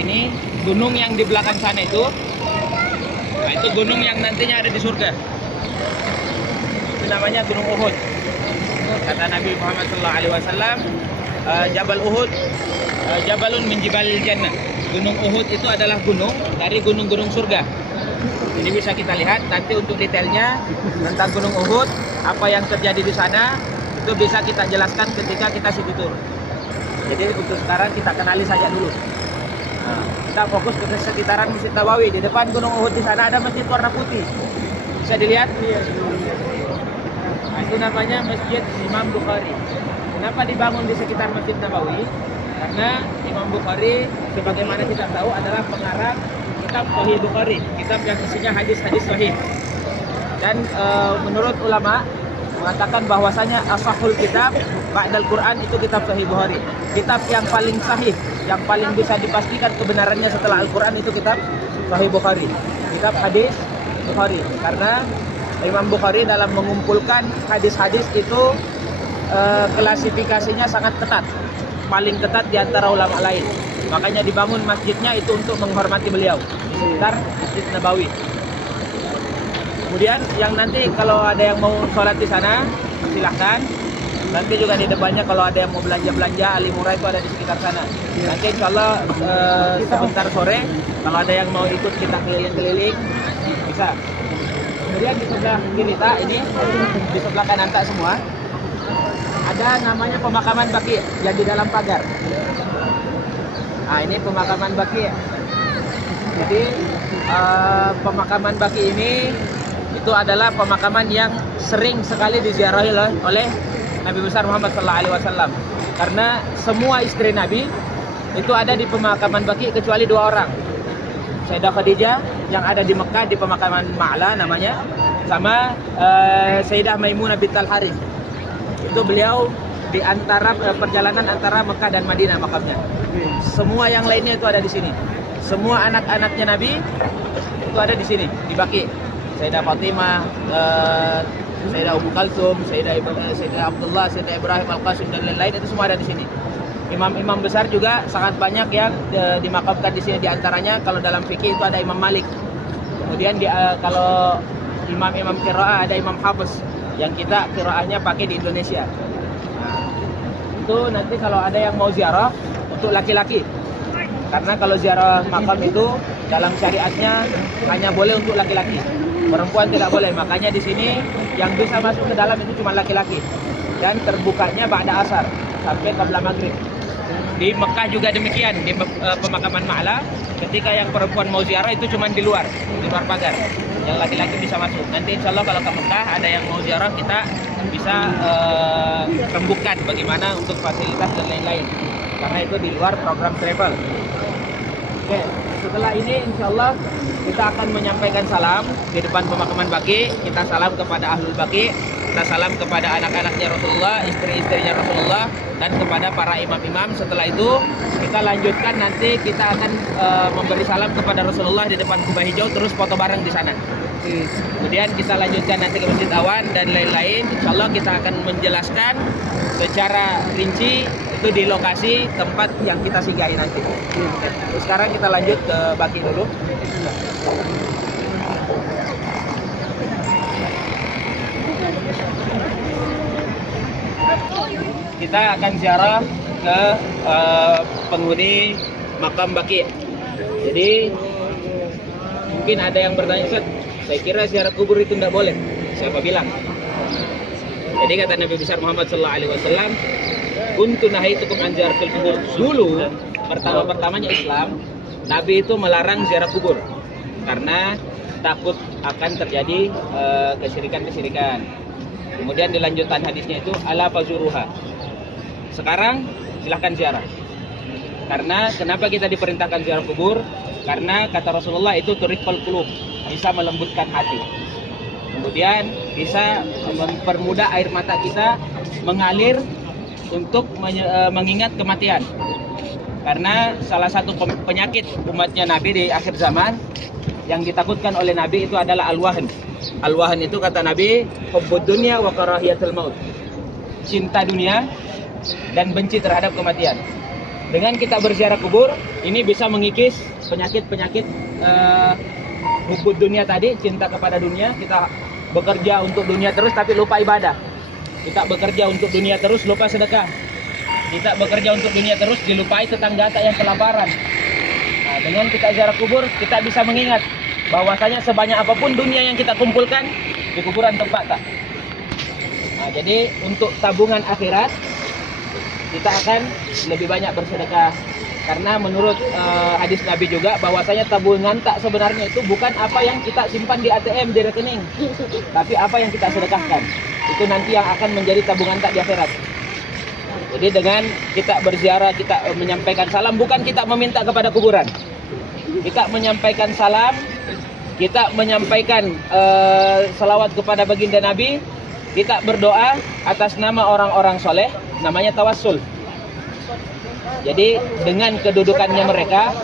Ini gunung yang di belakang sana itu, nah itu gunung yang nantinya ada di surga. Itu namanya Gunung Uhud. Kata Nabi Muhammad SAW, Jabal Uhud, Jabalun min Jibalil Jannah. Gunung Uhud itu adalah gunung dari gunung-gunung surga. Jadi bisa kita lihat nanti untuk detailnya tentang Gunung Uhud, apa yang terjadi di sana, itu bisa kita jelaskan ketika kita situ tur. Jadi untuk sekarang kita kenali saja dulu. Nah, kita fokus ke sekitaran Masjid Nabawi. Di depan Gunung Uhud di sana ada masjid warna putih. Bisa dilihat? Nah, itu namanya Masjid Imam Bukhari. Kenapa dibangun di sekitar Masjid Nabawi? Karena Imam Bukhari, sebagaimana kita tahu, adalah pengarang kitab Sahih Bukhari, kitab yang isinya hadis-hadis sahih. Dan menurut ulama mengatakan bahwasanya asahul kitab ba'dal Quran itu kitab Sahih Bukhari. Kitab yang paling sahih, yang paling bisa dipastikan kebenarannya setelah Al-Quran itu kitab Sahih Bukhari, kitab hadis Bukhari. Karena Imam Bukhari dalam mengumpulkan hadis-hadis itu klasifikasinya sangat ketat, paling ketat di antara ulama lain. Makanya dibangun masjidnya itu untuk menghormati beliau di sekitar Masjid Nabawi. Kemudian yang nanti kalau ada yang mau sholat di sana, silahkan. Nanti juga di depannya kalau ada yang mau belanja-belanja, Ali Murah itu ada di sekitar sana. Nanti insya Allah sebentar sore, kalau ada yang mau ikut kita keliling-keliling, bisa. Kemudian di sebelah kiri ini, di sebelah kanan semua, ada namanya pemakaman Baqi yang di dalam pagar. Nah ini pemakaman Baqi. Jadi pemakaman Baqi ini itu adalah pemakaman yang sering sekali diziarahi oleh Nabi besar Muhammad SAW. Karena semua istri Nabi itu ada di pemakaman Baqi kecuali 2 orang. Sayyidah Khadijah yang ada di Mekah di pemakaman Ma'la namanya, sama Sayyidah Maimunah bintul Harith. Itu beliau di antara perjalanan antara Mekah dan Madinah makamnya. Semua yang lainnya itu ada di sini. Semua anak-anaknya Nabi itu ada di sini di Baqi. Sayyidah Fatimah, Sayyidah Ummu Kalsum, Sayyidah Abdullah, Sayyidah Ibrahim Al-Qasim dan lain-lain itu semua ada di sini. Imam-imam besar juga sangat banyak yang dimakamkan di sini. Di antaranya kalau dalam fikih itu ada Imam Malik. Kemudian kalau imam-imam qiraah ada Imam Hafiz yang kita qiraahnya pakai di Indonesia. Nah, itu nanti kalau ada yang mau ziarah untuk laki-laki. Karena kalau ziarah makam itu dalam syariatnya hanya boleh untuk laki-laki. Perempuan tidak boleh, makanya di sini yang bisa masuk ke dalam itu cuma laki-laki. Dan terbukanya ba'da asar sampai qabla maghrib. Di Mekah juga demikian, di pemakaman Ma'la, ketika yang perempuan mau ziarah itu cuma di luar pagar. Yang laki-laki bisa masuk. Nanti insya Allah kalau ke Mekah ada yang mau ziarah, kita bisa rembukan bagaimana untuk fasilitas dan lain-lain. Karena itu di luar program travel. Oke, setelah ini insya Allah kita akan menyampaikan salam di depan pemakaman Baqi. Kita salam kepada Ahlul Baqi, kita salam kepada anak-anaknya Rasulullah, istri-istrinya Rasulullah, dan kepada para imam-imam. Setelah itu kita lanjutkan, nanti kita akan memberi salam kepada Rasulullah di depan Kubah Hijau, terus foto bareng di sana. Kemudian kita lanjutkan nanti ke Masjid Awan dan lain-lain. Insya Allah kita akan menjelaskan secara rinci itu di lokasi tempat yang kita singgahi nanti. Terus sekarang kita lanjut ke Baqi dulu. Kita akan ziarah ke penghuni makam Baqi. Jadi mungkin ada yang bertanya, Ustaz, saya kira ziarah kubur itu tidak boleh. Siapa bilang? Jadi kata Nabi besar Muhammad SAW, "Kuntu nahaitukum an ziyaratil kubur." Dulu pertama-pertamanya Islam, Nabi itu melarang ziarah kubur karena takut akan terjadi kesyirikan-kesyirikan. Kemudian dilanjutkan hadisnya itu ala fazuruha. Sekarang silahkan ziarah. Karena kenapa kita diperintahkan ziarah kubur? Karena kata Rasulullah itu turiqul qulub, bisa melembutkan hati. Kemudian bisa mempermudah air mata kita mengalir untuk mengingat kematian. Karena salah satu penyakit umatnya Nabi di akhir zaman yang ditakutkan oleh Nabi itu adalah al-wahn. Al-wahn itu kata Nabi, hubbud dunya wa karahiyatul maut. Cinta dunia dan benci terhadap kematian. dengan kita berziarah kubur ini bisa mengikis penyakit-penyakit hubud dunia tadi, cinta kepada dunia. Kita bekerja untuk dunia terus tapi lupa ibadah. Kita bekerja untuk dunia terus lupa sedekah. Kita bekerja untuk dunia terus dilupai tetangga yang kelaparan. Nah, dengan kita ziarah kubur kita bisa mengingat bahwasanya sebanyak apapun dunia yang kita kumpulkan di kuburan tempat tak. Nah, jadi untuk tabungan akhirat kita akan lebih banyak bersedekah, karena menurut hadis Nabi juga bahwasanya tabungan tak sebenarnya itu bukan apa yang kita simpan di ATM di rekening, tapi apa yang kita sedekahkan itu nanti yang akan menjadi tabungan tak di akhirat. Jadi dengan kita berziarah, kita menyampaikan salam, bukan kita meminta kepada kuburan, kita menyampaikan salam, kita menyampaikan salawat kepada baginda Nabi, kita berdoa atas nama orang-orang soleh, namanya tawassul. Jadi dengan kedudukannya mereka,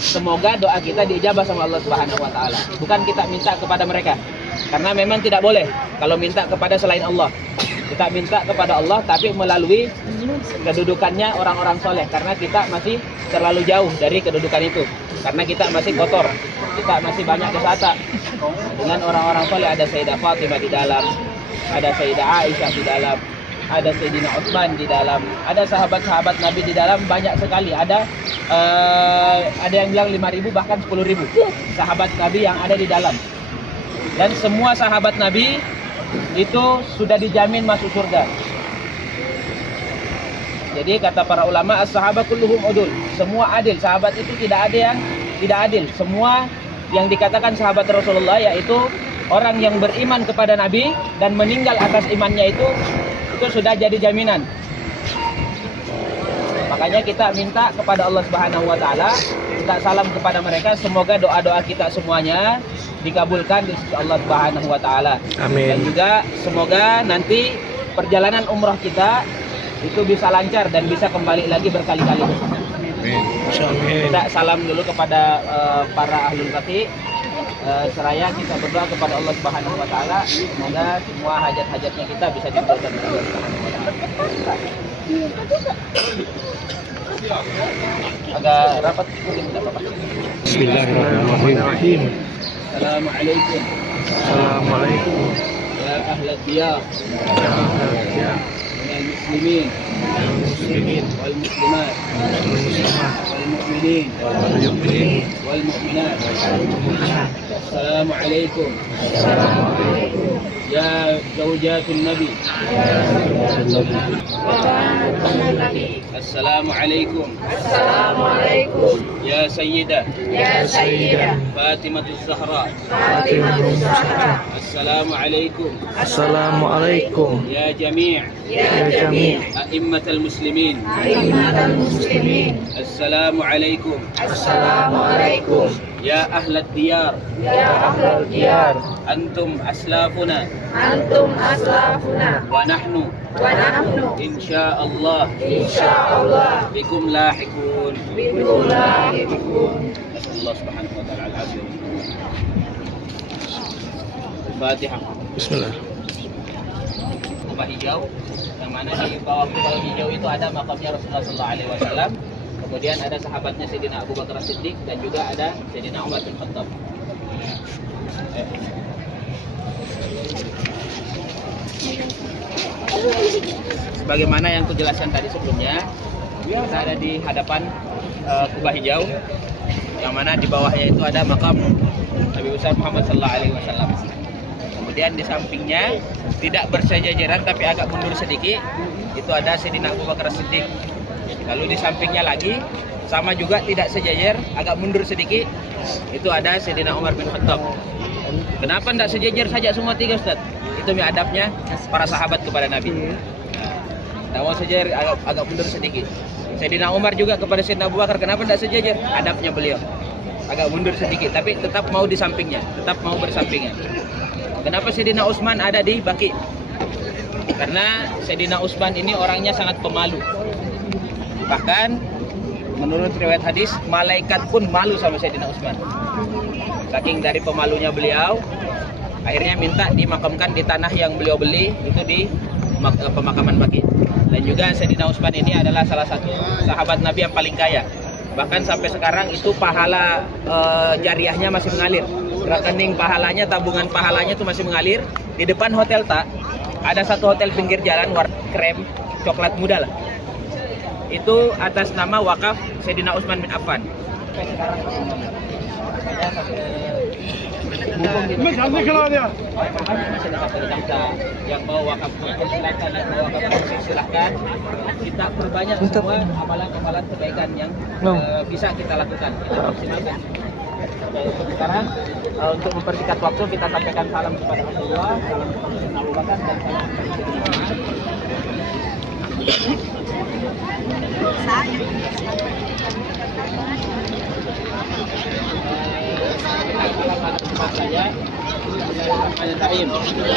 semoga doa kita diijabah sama Allah Subhanahu wa taala. Bukan kita minta kepada mereka. Karena memang tidak boleh kalau minta kepada selain Allah. Kita minta kepada Allah tapi melalui kedudukannya orang-orang soleh, karena kita masih terlalu jauh dari kedudukan itu. Karena kita masih kotor, kita masih banyak dosa. Dengan orang-orang soleh ada Sayyidah Fatimah di dalam, ada Sayyidah Aisyah di dalam, ada Sayyidina Utsman di dalam, ada sahabat-sahabat Nabi di dalam, banyak sekali. Ada yang bilang 5.000 bahkan 10.000 sahabat Nabi yang ada di dalam. Dan semua sahabat Nabi itu sudah dijamin masuk surga. Jadi kata para ulama, as-sahabat kulluhum udul, semua adil. Sahabat itu tidak ada yang tidak adil. Semua yang dikatakan sahabat Rasulullah yaitu orang yang beriman kepada Nabi dan meninggal atas imannya itu sudah jadi jaminan. Makanya kita minta kepada Allah Subhanahu wa taala, kita salam kepada mereka, semoga doa-doa kita semuanya dikabulkan di sisi Allah Subhanahu wa taala. Amin. Dan juga semoga nanti perjalanan umrah kita itu bisa lancar dan bisa kembali lagi berkali-kali. Amin. Kita salam dulu kepada para ahlul baqi. Seraya kita berdoa kepada Allah Subhanahu wa taala, semoga semua hajat-hajatnya kita bisa dikabulkan oleh Allah Subhanahu wa taala. Agak rapat mungkin tidak apa-apa. Bismillahirrahmanirrahim. Assalamualaikum. Assalamualaikum. Ya ahlad diyar. Ya ahlad diyar. Muslimin. Muslimin wal muslimat. Wal mu'minin. Wal mu'minin. Wal mu'minat. Assalamualaikum. Assalamualaikum. Ya zawjatul Nabi. Assalamualaikum. Assalamualaikum. Ya Sayyidah. Ya Sayyidah. Fatimatul Zahra. Fatimatul Zahra. Assalamualaikum. Assalamualaikum. Ya Jami'. Ya Jami'. A'immatul Muslimin. A'immatul Muslimin. Assalamualaikum. Assalamualaikum. Ya ahlad diyar. Ya ahlad diyar. Antum aslafuna. Antum aslafuna. Wa nahnu. Wa nahnu. Insyaallah. Insyaallah. Bikum lahikun. Bikum lahikun. Allah Subhanahu wa taala al-azim. Al-Fatihah. Bismillah. Kubah hijau, yang mana di bawah kubah hijau itu ada makamnya Rasulullah sallallahu alaihi wasallam. Kemudian ada sahabatnya Sayyidina Abu Bakar As-Siddiq dan juga ada Sayyidina Umar bin Khattab. Sebagaimana yang kujelaskan tadi sebelumnya, kita ada di hadapan kubah hijau, yang mana di bawahnya itu ada makam Nabi besar Muhammad sallallahu alaihi wasallam. Kemudian di sampingnya tidak bersejajaran tapi agak mundur sedikit, itu ada Sayyidina Abu Bakar As-Siddiq. Lalu di sampingnya lagi sama juga tidak sejajar, agak mundur sedikit, itu ada Sayyidina Umar bin Khattab. Kenapa tidak sejajar saja semua tiga, Ustaz? Itu adabnya para sahabat kepada Nabi. Tidak mau sejajar, agak mundur sedikit. Sayyidina Umar juga kepada Sayyidina Abu Bakar, kenapa tidak sejajar? Adabnya beliau agak mundur sedikit, tapi tetap mau di sampingnya, tetap mau bersampingan. Kenapa Sayyidina Utsman ada di Baqi? Karena Sayyidina Utsman ini orangnya sangat pemalu. Bahkan menurut riwayat hadis, malaikat pun malu sama Sayyidina Utsman. Saking dari pemalunya beliau, akhirnya minta dimakamkan di tanah yang beliau beli, itu di pemakaman Baqi. Dan juga Sayyidina Utsman ini adalah salah satu sahabat Nabi yang paling kaya. Bahkan sampai sekarang itu pahala jariahnya masih mengalir. Rekening pahalanya, tabungan pahalanya itu masih mengalir. Di depan hotel Tak ada satu hotel pinggir jalan warna krem, coklat muda lah. Itu atas nama wakaf Sayyidina Utsman bin Affan. Yang bawa wakaf silahkan kita perbanyak semua amalan-amalan kebaikan yang bisa kita lakukan. Silakan. Sekarang untuk mempersingkat waktu kita sampaikan salam kepada Rasulullah, salam kepada Abu Bakar dan salam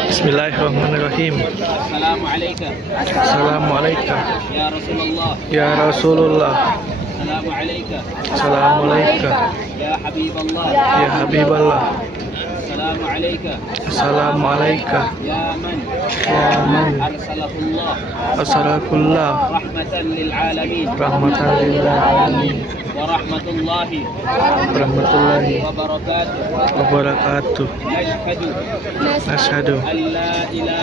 Bismillahirrahmanirrahim. Assalamualaikum. Assalamualaikum. Ya Rasulullah. Ya Rasulullah. Assalamualaikum. Assalamualaikum. Ya Habiballah. Ya Habiballah. Assalamualaikum. Assalamualaikum. Ya man. Ya man Arsalahullah. Asalakullah. Rahmatan lil alamin. Rahmatan lil alamin. Wa rahmatullahi. Warahmatullahi Wabarakatuh. wabarakatuh. Nashhadu Nashhadu an la ilaha